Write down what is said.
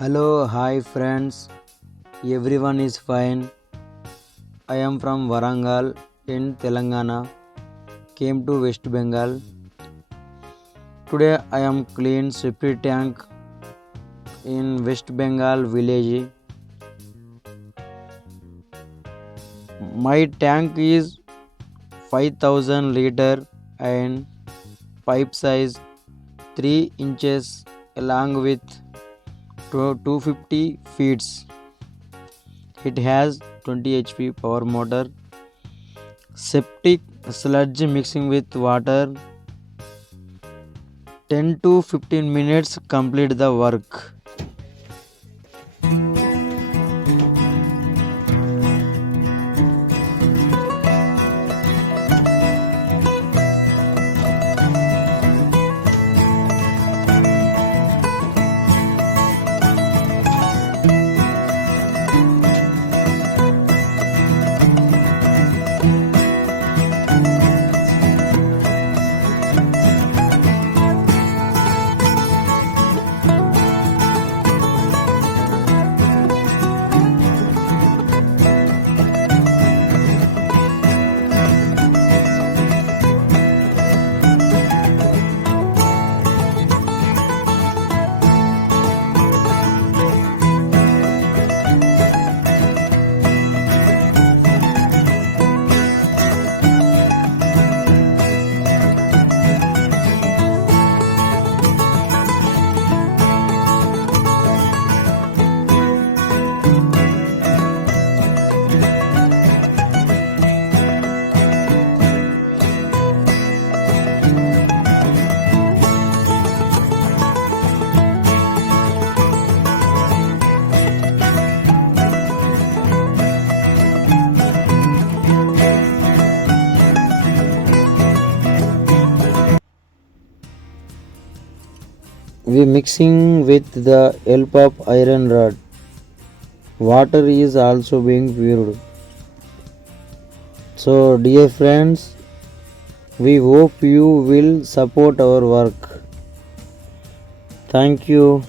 Hello, hi friends. Everyone is fine. I am from Warangal in Telangana. Came to West Bengal. Today I am clean septic tank in West Bengal village. My tank is 5000 liter and pipe size 3 inches along with 250 feet. It has 20 HP power motor. Septic sludge mixing with water. 10 to 15 minutes complete the work. We mixing with the help of iron rod. Water is also being poured. So dear friends, we hope you will support our work. Thank you.